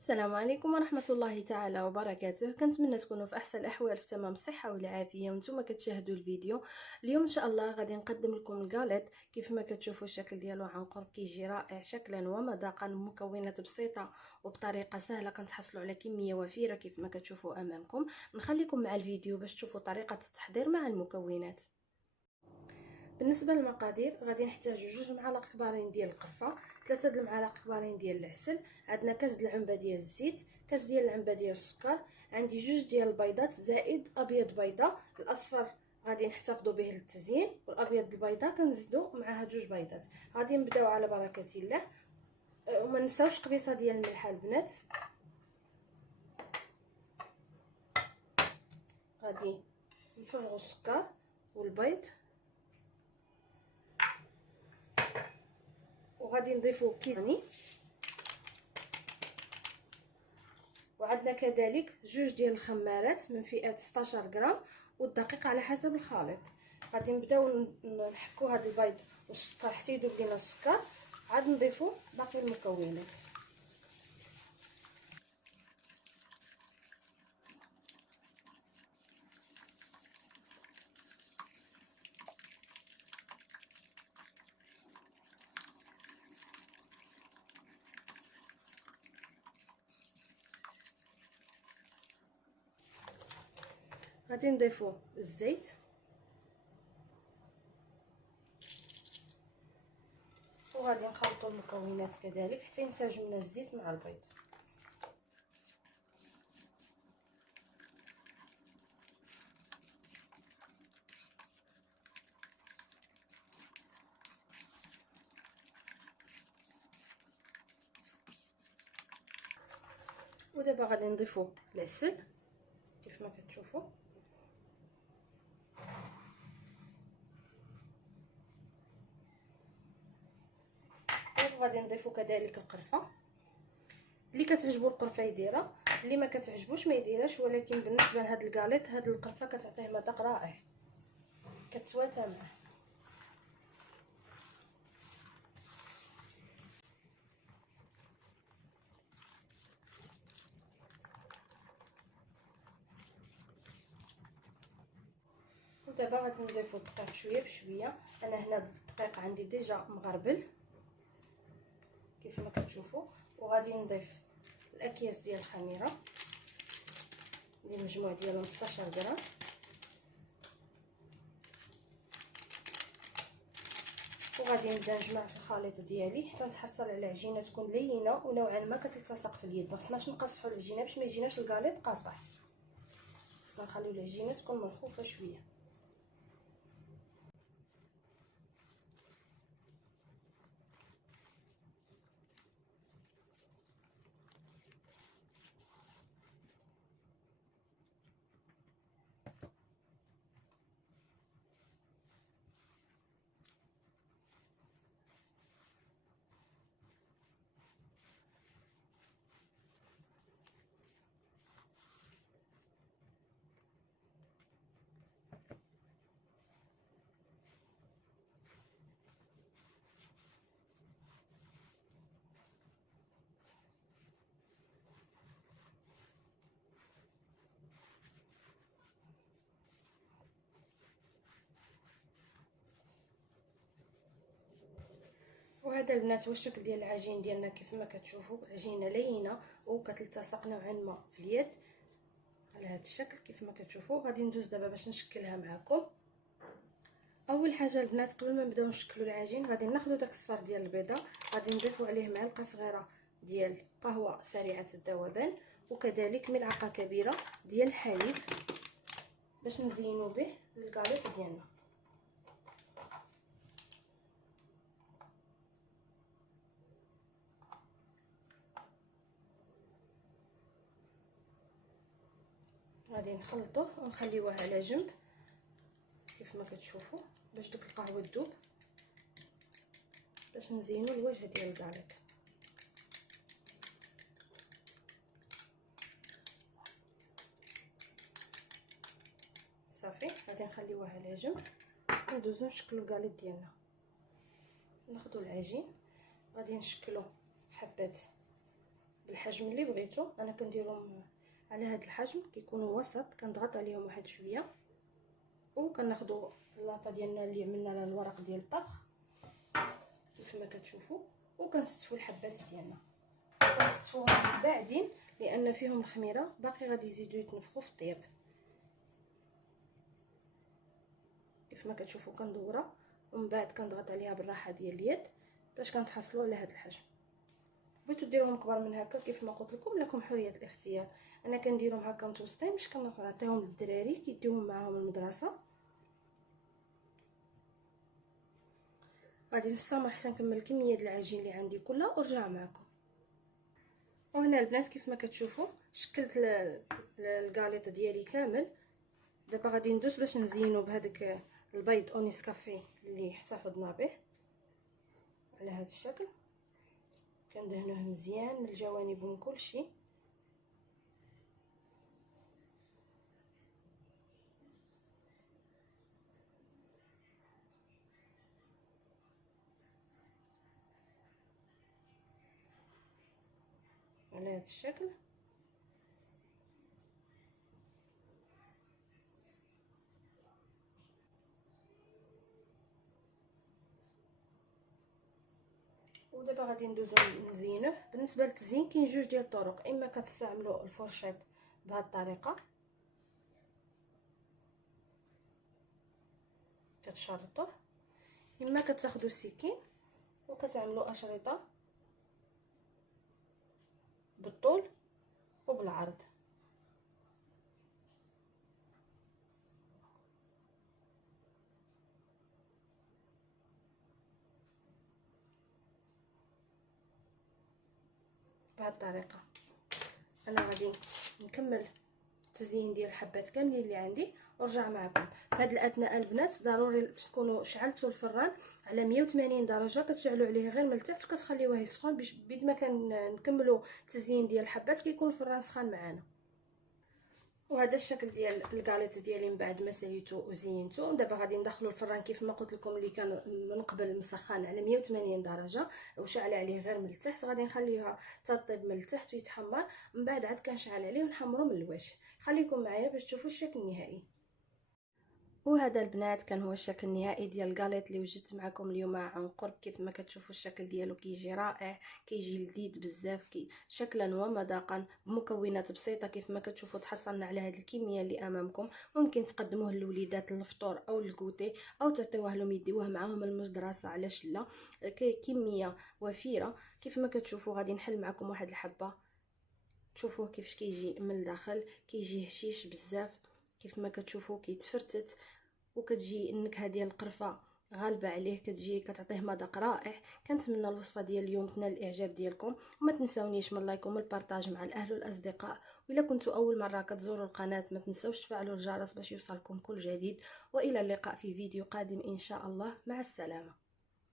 السلام عليكم ورحمة الله تعالى وبركاته. كنتمنى تكونوا في احسن الاحوال في تمام الصحة والعافية وانتم كتشاهدوا الفيديو. اليوم ان شاء الله غادي نقدم لكم الكاليط. كيف ما كتشوفوا الشكل ديالو عن قرب كيجي رائع شكلا ومذاقا، مكونات بسيطة وبطريقة سهلة كنتحصلوا على كمية وفيرة كيف ما كتشوفوا امامكم. نخليكم مع الفيديو باش تشوفوا طريقة التحضير مع المكونات. بالنسبه للمقادير غادي نحتاجو 2 معالق كبارين ديال القرفه، 3 المعالق كبارين ديال العسل، عندنا كاس د العنبه ديال الزيت، كاس ديال العنبه ديال السكر، عندي 2 ديال البيضات زائد ابيض بيضه. الاصفر غادي نحتفظوا به للتزيين، والابيض البيضه كنزيدوا معها 2 بيضات. غادي نبداو على بركه الله. وما نساوش قبيصه ديال الملح البنات. غادي نفرغوا السكر والبيض، وغادي نضيفوا كيسني، وعندنا كذلك 2 ديال الخمارات من فئه 16 غرام، والدقيق على حسب الخليط. غادي نبداو نحكوا هذا البيض والسكر حتى يذوب لينا السكر، عاد نضيفوا باقي المكونات. غادي نضيفوا الزيت، وغادي نخلطوا المكونات كذلك حتى ينسجم لنا الزيت مع البيض. ودابا غادي نضيفوا العسل كيف ما كتشوفوا، وغادي نضيفوا كذلك القرفه. اللي كتعجبو القرفه يديرها، اللي ما كتعجبوش ما يديرهاش، ولكن بالنسبه لهذا الكاليط هاد القرفه كتعطيه مذاق رائع كتواتى معه. ودابا غادي نضيفو الدقيق شويه بشويه. انا هنا الدقيق عندي ديجا مغربل كيف ما كتشوفوا، وغادي نضيف الاكياس ديال الخميره اللي المجموع ديالهم 16 غرام، وغادي نبدا نجمع في الخليط ديالي حتى نتحصل على عجينه تكون لينه ونوعا ما كتلتصق في اليد. مخصناش نقصحوا العجينه باش ما يجيناش الكاليط قاصح، خصنا نخليو العجينه تكون ملخوفه شويه. وهذا البنات هو الشكل ديال العجين ديالنا كيف ما كتشوفوا، عجينه لينه وكتلتصق نوعا ما في اليد على هذا الشكل كيف ما كتشوفوا. غادي ندوز دابا باش نشكلها معكم. اول حاجه البنات قبل ما نبداو نشكلوا العجين غادي ناخذوا داك الصفار ديال البيضه، غادي نضيفوا عليه معلقه صغيره ديال قهوه سريعه الذوبان، وكذلك ملعقه كبيره ديال الحليب باش نزينوا به الكاليط ديالنا. غادي نخلطوه ونخليوه على جنب كيف ما كتشوفوا باش ديك القهوه تذوب، باش نزينوا الوجه ديال الكاليط. صافي غادي نخليوه على جنب وندوزو نشكلوا الكاليط ديالنا. ناخذوا العجين غادي نشكلوا حبات بالحجم اللي بغيتو. انا كنديرهم على هذا الحجم، كيكونوا وسط، كنضغط عليهم واحد شويه وكناخذوا اللاطه ديالنا اللي عملنا لها الورق ديال الطبخ كيف ما كتشوفوا، وكنستفوا الحبات ديالنا. كنستفوهم متباعدين لان فيهم الخميره باقي غادي يزيدوا يتنفخوا في الطياب. كيف ما كتشوفوا كندورها ومن بعد كنضغط عليها بالراحه ديال اليد باش كنتحصلوا على هذا الحجم. بغيتو ديروهم كبار من هكا كيف ما قلت لكم، لكم حريه الاختيار. انا كنديرهم هكا متوسطين باش كنعطيهم للدراري كيديوهم معاهم المدرسه. غادي نستمر حتى نكمل الكميه ديال العجين اللي عندي كلها ونرجع معكم. وهنا البنات كيف ما كتشوفوا شكلت الكاليطه ديالي كامل. دابا غادي ندوز باش نزينو بهذاك البيض او نسكافيه اللي احتفظنا به على هذا الشكل. كندهنوه مزيان من الجوانب ومن كل شيء. على هذا الشكل. ودابا غادي ندوزو نزينوه. بالنسبه للتزيين كاين جوج ديال الطرق، اما كتستعملوا الفرشيط بهذه الطريقه كتشرطوه، اما كتاخذوا السكين وكتعملوا اشرطه بالطول وبالعرض. بهذه الطريقه. انا غادي نكمل التزيين ديال الحبات كاملين اللي عندي ونرجع معكم. في هذه الاثناء البنات ضروري تكونوا شعلتوا الفران على 180 درجه، كتشعلوا عليه غير من التحت وكتخليوه يسخن باش بيد ما كنكملوا التزيين ديال الحبات كيكون الفران سخان معنا. وهذا الشكل ديال الكاليط ديالي من بعد ما ساليته وزينته. دابا غادي ندخلوا الفران كيف ما قلت لكم اللي كان من قبل مسخن على 180 درجه وشعل عليه غير من التحت. غادي نخليها تطيب من التحت ويتحمر، من بعد عاد كنشعل عليه ونحمرو من الوجه. خليكم معايا باش تشوفوا الشكل النهائي. وهذا البنات كان هو الشكل النهائي ديال الكاليط اللي وجدت معكم اليوم عن قرب. كيف ما كتشوفوا الشكل ديالو كيجي رائع، كيجي لذيذ بزاف شكلا ومذاقا، بمكونات بسيطه. كيف ما كتشوفوا تحصلنا على هذه الكميه اللي امامكم. ممكن تقدموه للوليدات للفطور او للكوتي او تعطيوه لهم يديوه معاهم المدرسه، علاش لا. كميه وفيره. كيف ما كتشوفوا غادي نحل معكم واحد الحبه، تشوفوه كيفاش كيجي من الداخل، كيجي هشيش بزاف. كيف ما كتشوفوا كيتفرتت وكتجي النكهه ديال القرفه غالبه عليه، كتجي كتعطيه مذاق رائع. كنتمنى الوصفه ديال اليوم تنال الاعجاب ديالكم، وما تنساونيش من لايك والبارطاج مع الاهل والاصدقاء. والا كنتوا اول مره كتزوروا القناه ما تنساوش تفعلوا الجرس باش يوصلكم كل جديد. والى اللقاء في فيديو قادم ان شاء الله. مع السلامه.